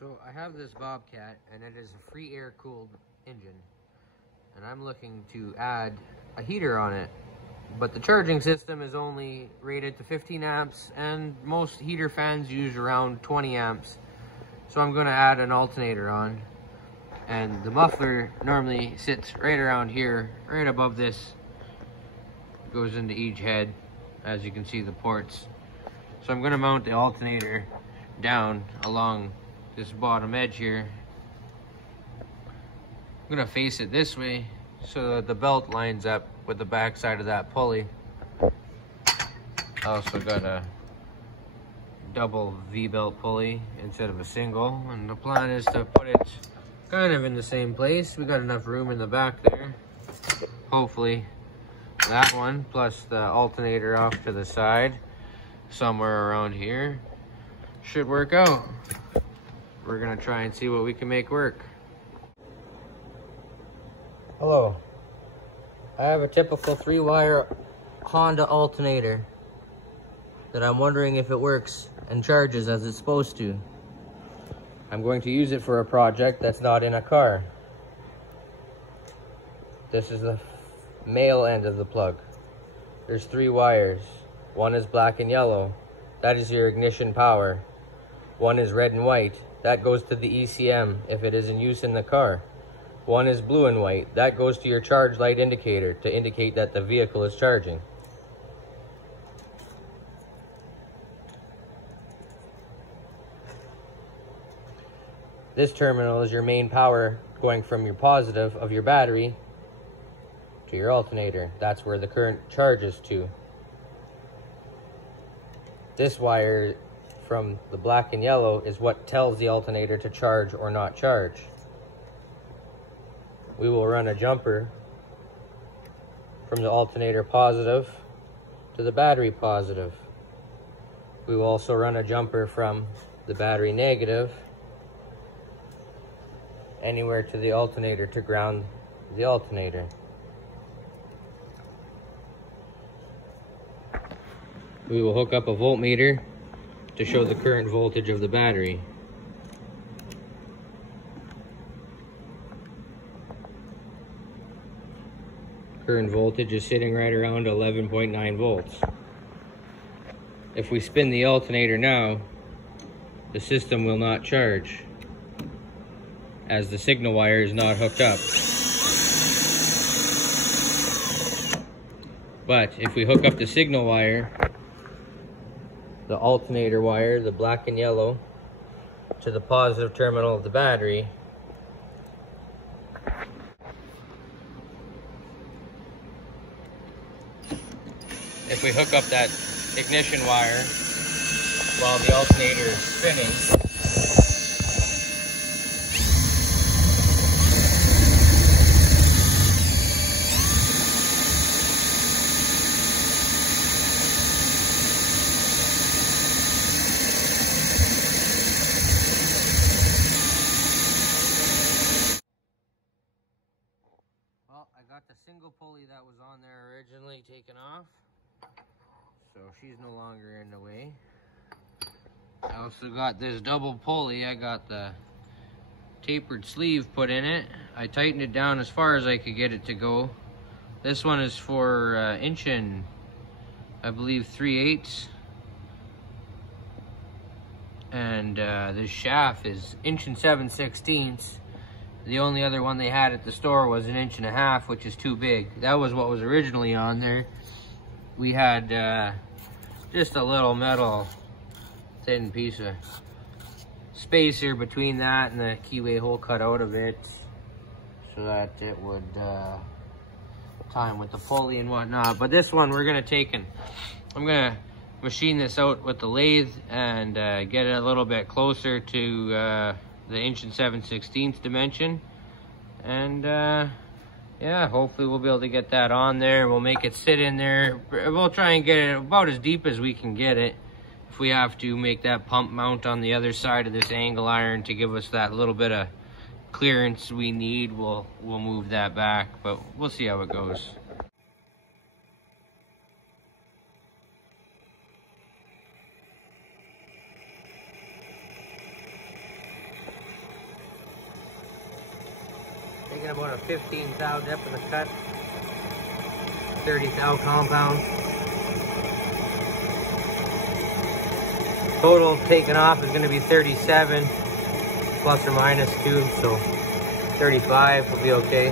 So I have this Bobcat, and it is a free air cooled engine, and I'm looking to add a heater on it, but the charging system is only rated to 15 amps and most heater fans use around 20 amps. So I'm going to add an alternator on, and the muffler normally sits right around here, right above this. It goes into each head, as you can see the ports. So I'm going to mount the alternator down along this bottom edge here. I'm going to face it this way so that the belt lines up with the back side of that pulley. I also got a double V-belt pulley instead of a single, and the plan is to put it kind of in the same place. We got enough room in the back there. Hopefully that one plus the alternator off to the side somewhere around here should work out. We're gonna try and see what we can make work. Hello. I have a typical 3-wire Honda alternator that I'm wondering if it works and charges as it's supposed to. I'm going to use it for a project that's not in a car. This is the male end of the plug. There's 3 wires. One is black and yellow. That is your ignition power. One is red and white. That goes to the ECM if it is in use in the car. One is blue and white. That goes to your charge light indicator to indicate that the vehicle is charging. This terminal is your main power going from your positive of your battery to your alternator. That's where the current charges to. This wire from the black and yellow is what tells the alternator to charge or not charge. We will run a jumper from the alternator positive to the battery positive. We will also run a jumper from the battery negative anywhere to the alternator to ground the alternator. We will hook up a voltmeter to show the current voltage of the battery. Current voltage is sitting right around 11.9 volts. If we spin the alternator now, the system will not charge, as the signal wire is not hooked up. But if we hook up the signal wire, the alternator wire, the black and yellow, to the positive terminal of the battery, if we hook up that ignition wire while the alternator is spinning, I got the single pulley that was on there originally taken off, so she's no longer in the way. I also got this double pulley. I got the tapered sleeve put in it. I tightened it down as far as I could get it to go. This one is for inch and I believe 3/8, and this shaft is inch and 7/16. The only other one they had at the store was 1.5 inches, which is too big. That was what was originally on there. We had just a little metal thin piece of spacer between that and the keyway hole cut out of it so that it would time with the pulley and whatnot. But this one we're gonna take and I'm gonna machine this out with the lathe and get it a little bit closer to the 1 7/16 dimension, and yeah, hopefully we'll be able to get that on there. We'll make it sit in there. We'll try and get it about as deep as we can get it. If we have to make that pump mount on the other side of this angle iron to give us that little bit of clearance we need, we'll move that back, but we'll see how it goes. Making about a 15 thou depth in the cut. 30 thou compound. Total taken off is going to be 37 plus or minus 2, so 35 will be okay.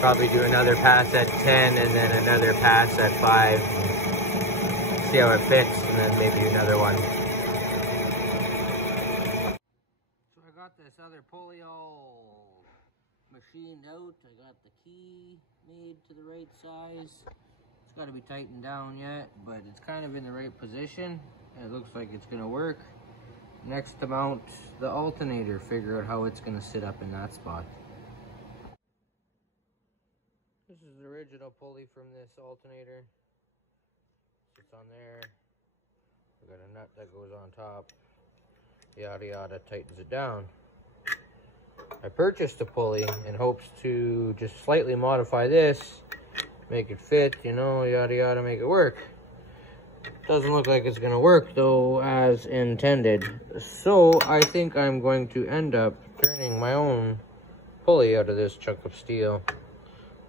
Probably do another pass at 10 and then another pass at 5. See how it fits, and then maybe another one. So I got this other pulley all machined out. I got the key made to the right size. It's got to be tightened down yet, but it's kind of in the right position. It looks like it's going to work. Next to mount the alternator, figure out how it's going to sit up in that spot. This is the original pulley from this alternator. Sits on there. We got a nut that goes on top. Yada yada, tightens it down. I purchased a pulley in hopes to just slightly modify this, make it fit, you know, yada yada, make it work. Doesn't look like it's gonna work though as intended. So I think I'm going to end up turning my own pulley out of this chunk of steel.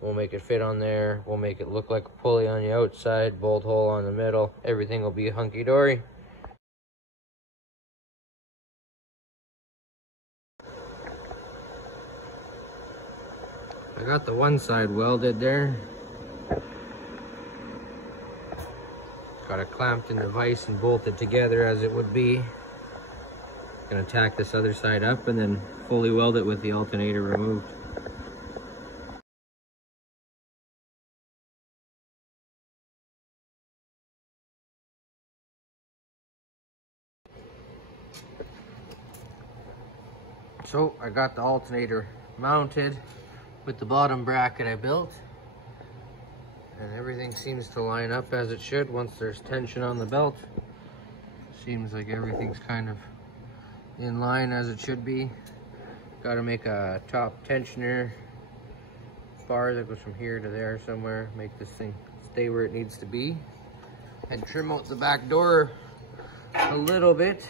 We'll make it fit on there. We'll make it look like a pulley on the outside, bolt hole on the middle. Everything will be hunky-dory. I got the one side welded there. Got it clamped in the vise and bolted together as it would be. Gonna tack this other side up and then fully weld it with the alternator removed. So I got the alternator mounted with the bottom bracket I built, and everything seems to line up as it should once there's tension on the belt. Seems like everything's kind of in line as it should be. Got to make a top tensioner bar that goes from here to there somewhere, make this thing stay where it needs to be, and trim out the back door a little bit.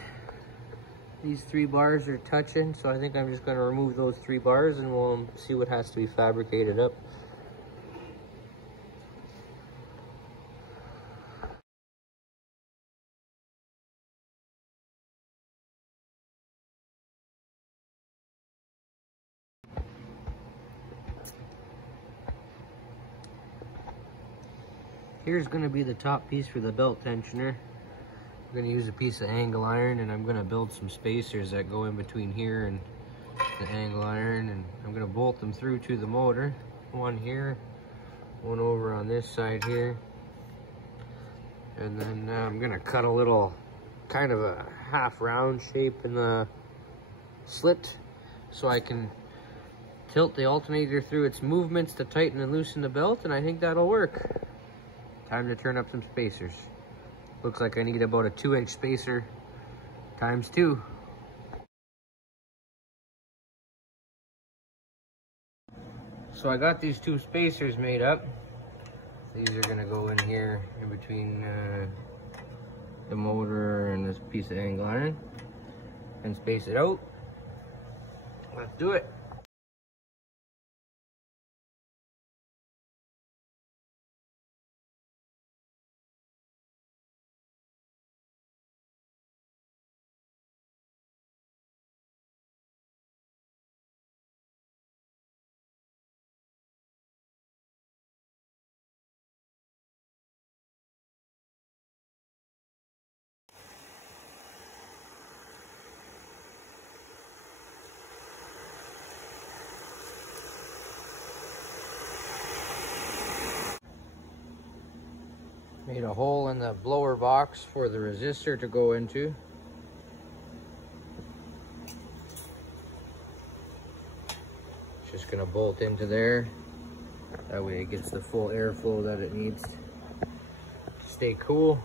These 3 bars are touching, so I think I'm just going to remove those 3 bars and we'll see what has to be fabricated up. Here's going to be the top piece for the belt tensioner. I'm going to use a piece of angle iron, and I'm going to build some spacers that go in between here and the angle iron, and I'm going to bolt them through to the motor. One here, one over on this side here, and then I'm going to cut a little kind of a half round shape in the slit so I can tilt the alternator through its movements to tighten and loosen the belt, and I think that'll work. Time to turn up some spacers. Looks like I need about a 2-inch spacer times 2. So I got these 2 spacers made up. These are gonna go in here in between the motor and this piece of angle iron and space it out. Let's do it. Made a hole in the blower box for the resistor to go into. It's just gonna bolt into there. That way it gets the full airflow that it needs to stay cool.